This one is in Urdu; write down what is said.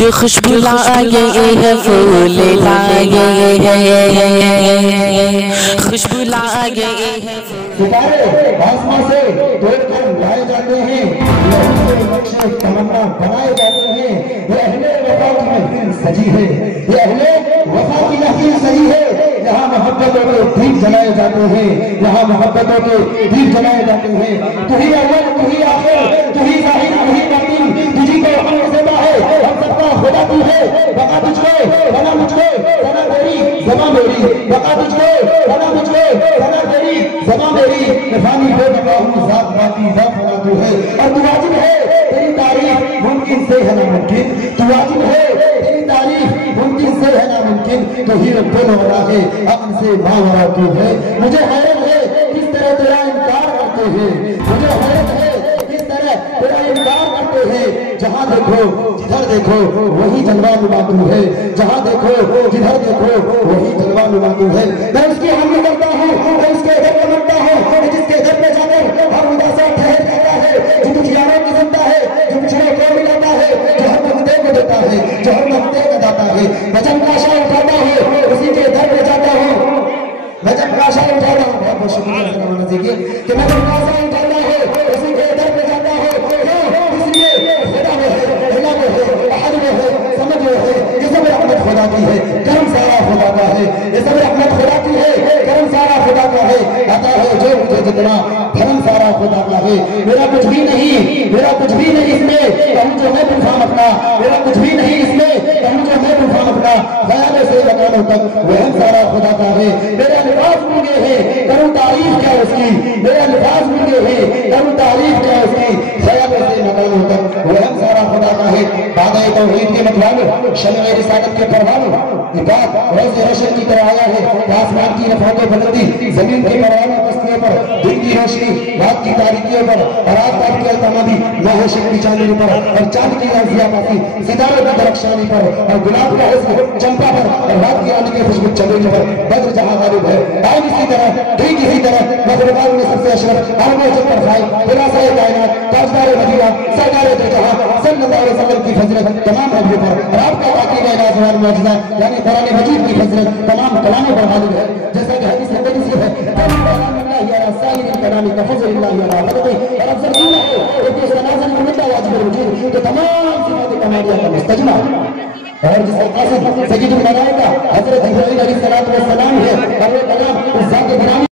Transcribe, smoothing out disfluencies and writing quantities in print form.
کہ خوشبو لائے ہے پھول لائے ہے خوشبو لائے ہے ستارے آسمان سے توڑ کر لائے جاتے ہیں، یہ نقش تمنا بنائے جاتے ہیں، یہ اہل وفا کی محفل سجی ہے، یہ اہل وفا کی محفل سجی ہے، یہاں محبتوں کے دیپ جلائے جاتے ہیں، یہاں محبتوں کے دیپ جلائے جاتے ہیں۔ تو ہی اول تو ہی آخر تو ہی ظاہر تو ہی باطن، تجھی کو ہم زبا ہے، ہم سب کا خدا تو ہے، بقا تجھ کو بنا مجھ کو بنا تیری زباں میری، بقا تجھ کو بنا مجھ کو بنا تیری زباں میری، نفانی بے بقا ہوں ذات باقی ذات فنا تو ہے، اور تو واجب ہے تیری تعریف ممکن سے ہے ناممکن، تو واجب ہے تیری تعریف ممکن سے ہے ناممکن، تو ہی رب الورا ہے عقل سے ماورا تو ہے۔ مجھے حیرت ہے کس طرح تیرا انکار کرتے ہیں، مجھے حیرت ہے کس طرح تیرا انکار کرتے ہیں، جہاں دیکھو جدھر دیکھو وہی جلوہ نما تو ہے، جہاں دیکھو جدھر دیکھو وہی جلوہ نما تو ہے۔ میں اس کی حمد کرتا ہوں، میں اس کے گھر میں منتا ہوں، جس کے گھر میں جا کر ہر اداسا ٹھہر جاتا ہے، جو دکھیاروں کی سنتا ہے، جو پچھڑے کو ملاتا ہے، جو ہر مہدے کو دیتا ہے، جو ہر مہدے کو داتا ہے۔ میں جب کاشا اٹھاتا ہوں اسی کے در میں جاتا ہوں، میں جب کاشا اٹھاتا ہوں، بہت بہت شکریہ سلام علیہ کہ میں جب کاشا اٹھاتا ہوں اسی کے در میں جاتا ہوں، اس لیے خدا میں ہے، خدا میں ہے، احد میں ہے، سمجھ میں ہے، یہ سب رحمت خدا کی ہے، کرم سارا خدا کا ہے، یہ سب رحمت خدا کی ہے، کرم سارا خدا کا ہے، عطا ہے جو مجھے جتنا دھرم سارا خدا کا ہے۔ میرا کچھ بھی نہیں، میرا کچھ بھی نہیں اس میں، کہوں جو میں طوفان اپنا، میرا کچھ بھی نہیں اس میں، کہوں جو میں طوفان اپنا، خیال سے مکانوں تک وہ سارا خدا کا ہے۔ میرا لباس مونگے ہے کروں تعریف کیا اس کی، میرا لباس مونگے ہے کروں تعریف کیا اس کی، خیال سے مکانوں تک وہ سارا خدا کا ہے۔ بادۂ توحید کے متوالو، شمع رسالت کے پروانو، یہ بات روز روشن کی طرح آیا ہے، آسمان کی رفعت و بلندی، زمین کے پروانوں کشتیوں پر، دن کی روشنی رات کی تاریکیوں پر، اور آفتاب کی التمادی ماہ شکری چاندنی پر، اور چاند کی ضیاء پاسی ستاروں کی درخشانی پر، اور گلاب کا حسن چمپا پر، اور رات کی آنے کے خوشبو چمیلی پر، بدر جہاں غالب ہے۔ آئے اسی طرح ٹھیک اسی طرح مخلوقات میں سب سے اشرف ہر موجود پر فائل خلاصہ کائنات تاجدار مدینہ سرکار دو جہاں صلی اللہ علیہ وسلم کی فضیلت تمام حجوں پر، اور آپ کا باقی ناز و معجزہ یعنی قرآن مجید کی فضیلت تمام کلاموں پر غالب ہے، جیسا کہ حدیث قدسی ہے کہ تمام صفات کمالیہ کا مستجمع، اور جس کا قاصد سید الملائکہ حضرت جبرائیل علیہ السلام ہے، اور وہ کلام اس ذات گرامی